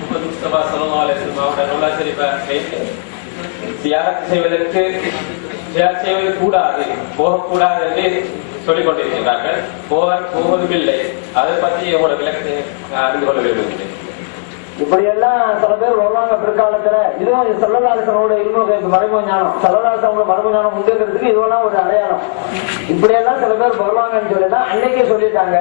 முகமது முஸ்தபா சல்லா அலிஸ்லாம் அவருடைய நூலா ஷெரீஃபை வைத்து தியாகம் செய்வதற்கு தியாகம் செய்வது கூடாது போகக்கூடாது என்று சொல்லிக் கொண்டிருக்கிறார்கள் போக போவதும் இல்லை அதை பற்றி உங்களோட விளக்கத்தை நான் அறிந்து கொள்ள விரும்புகிறேன். இப்படி சில பேர் வருவாங்க பிற்காலத்துல. இதுவும் சல்லதாசனோட இன்னும் மறைமுக ஞானம். சல்லதாசனோட மறைமுக ஞானம் உண்டுங்கிறதுக்கு இதுவெல்லாம் ஒரு அடையாளம். இப்படியெல்லாம் சில பேர் வருவாங்கன்னு சொல்லிதான் அன்னைக்கே சொல்லிட்டாங்க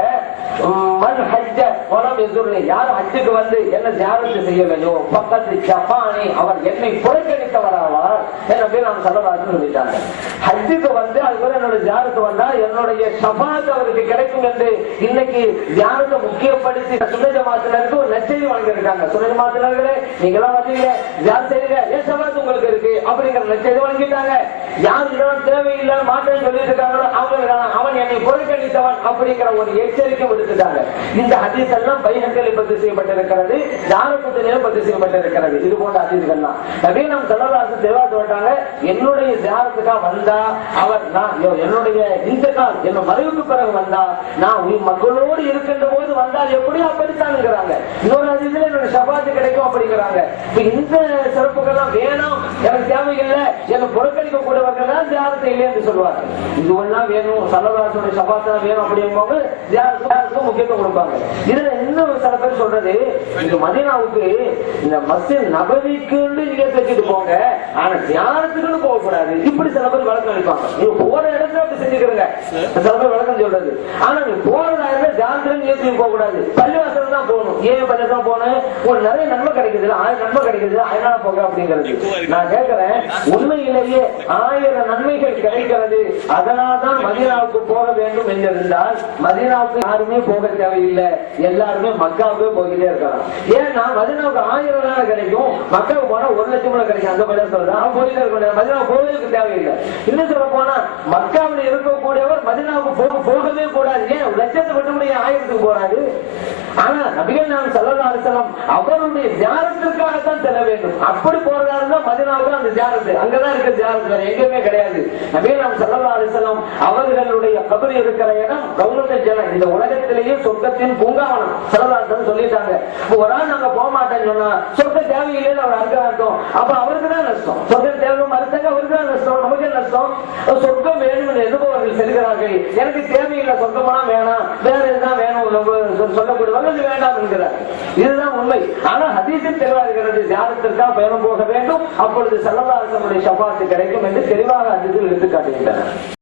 உம், ஹஜ்ஜ வலம் எதிர்னி யார் ஹஜ்ஜுக்கு வந்து என்ன தியானத்தை செய்யலையோ பக்கத்து ஜப்பானி அவர் என்னை புறக்கணித்தவராவார் என்று நாம் சல்லதாசன் சொல்லிட்டாங்க. ஹஜ்ஜுக்கு வந்து அதுபோல என்னோட தியானத்து வந்தா என்னுடைய ஷபாத் அவருக்கு கிடைக்கும் என்று இன்னைக்கு தியானத்தை முக்கியப்படுத்தி சுண்ண ஜமாத்தினருக்கு ஒரு நச்செய்தி வழங்கியிருக்காங்க. சுண்ண ஜமாத்தினர்களே நீங்க வந்தீங்க தியானம் செய்யுங்க ஏன் ஷபாத் உங்களுக்கு இருக்கு? அப்படிங்கிற நச்செய்தி வாங்கிட்டாங்க யார் இதெல்லாம் தேவையில்லை மாட்டேன்னு சொல்லிட்டு இருக்காங்களோ அவங்க அப்படிங்கிற ஒரு எச்சரிக்கை விடுத்துட்டாங்க. இந்த ஹதீஸ் எல்லாம் பைஹங்களை பற்றி செய்யப்பட்டிருக்கிறது தானக்குத்திலே பற்றி செய்யப்பட்டிருக்கிறது. இது போன்ற ஹதீஸ்கள்லாம். நபீன் நாம் செல்லதாசு தெளிவா சொல்லிட்டாங்க என்னுடைய தியானத்துக்கா வந்தா அவர் நான் என்னுடைய இந்த கால் என்ன மறைவுக்கு பிறகு வந்தா நான் உயிர் மக்களோடு இருக்கின்ற போது வந்தால் எப்படியும் அப்படித்தானுங்கிறாங்க. இன்னொரு அதிசயம் என்னோட சபாத்து கிடைக்கும் அப்படிங்கிறாங்க. இந்த சிறப்புகள்லாம் வேணாம் எனக்கு தேவையில்லை என்னை புறக்கணிக்க கூடவர்கள் தான் தியானத்தை இல்லை என்று சொல்லுவாங்க. இதுவெல்லாம் வேணும் சல்லவராசனுடைய சபாசனம் வேணும் அப்படிங்கும்போது யாருக்கும் முக்கியத்துவம் கொடுப்பாங்க. இதுல இன்னும் சில பேர் சொல்றது? இந்த மதீனாவுக்கு இந்த மஸ்ஜித் நபவிக்குன்னு நீங்க வச்சுட்டு போங்க. ஆனா தியானத்துக்குன்னு போகக்கூடாது. இப்படி சில பேர் வழக்கம் அளிப்பாங்க நீங்க போற சில பேர் விளக்கம் சொல்றது. ஆனா நீ போறதா இருந்தா ஜாந்திரம் நீங்க போக கூடாது. பள்ளிவாசல் தான் போகணும். ஏன் பள்ளிவாசல் போனேன் உங்களுக்கு நிறைய நன்மை கிடைக்குது ஆயிரம் நன்மை கிடைக்குது அதனால போக அப்படிங்கிறது. நான் கேட்கிறேன் உண்மையிலேயே ஆயிரம் நன்மைகள் கிடைக்கிறது. அதனால்தான் மதீனாவுக்கு போக வேண்டும் என்றிருந்தால் மதினாவுக்கு யாருமே போக தேவையில்லை. எல்லாருமே மக்காவுக்கு போய்கிட்டே இருக்கலாம் ஏன்னா மதினாவுக்கு ஆயிரம் நாள் கிடைக்கும். மக்காவுக்கு போனா ஒரு லட்சம் கூட கிடைக்கும் அந்த மாதிரி சொல்றேன் அவன் போயிட்டே இருக்க மதினா போவதற்கு தேவையில்லை. இன்னும் சொல்ல போனா மக்காவில் இருக்கக்கூடியவர் மதினாவுக்கு போக போகவே கூடாது. ஏன்? லட்சத்தை விட்டு முடிய ஆயிரத்துக்கு போறாரு? ஆனா நபிகள் நாம் சல்லா அலிசல்லாம் அவருடைய தியானத்திற்காகத்தான் செல்ல வேண்டும். அப்படி போறதா இருந்தா மதினாவுக்கு அந்த தியானத்து அங்கதான் இருக்க தியானத்து எங்கேயுமே கிடையாது. நபிகள் நாம் சல்லா அலிசல்லாம் அவர்களுடைய கபரி இருக்கிற இடம் கவுனத்தை ஜனம் இந்த உலகத்திலேயே சொர்க்கத்தின் பூங்காவனம். சல்லா சொல்லிட்டாங்க. ஒரு ஆள் நாங்க போக மாட்டேன்னு சொன்னா சொர்க்க தேவையில்லைன்னு அவர் அங்க அர்த்தம் அப்ப அவருக்கு தான் நஷ்டம். சொர்க்க தேவை மறுத்தாங்க அவருக்கு தான் நஷ்டம். நமக்கு நஷ்டம்? சொர்க்கம் வேணும் என்று எதிர்ப்பவர்கள் செல்கிறார்கள். எனக்கு தேவையில்லை. சொர்க்கமெல்லாம் வேணாம். வேற இதுதான் வேணும். சொல்லப்படுவாங்க அது வேண்டாம் என்கிறார். இதுதான் உண்மை. ஆனா ஹதீஸில் தெளிவா இருக்கிறது. தியானத்திற்காக பயணம் போக வேண்டும். அப்பொழுது சல்லல்லாஹு சபாத்து கிடைக்கும் என்று தெளிவாக ஹதீஸில் எடுத்து காட்டுகின்றனர்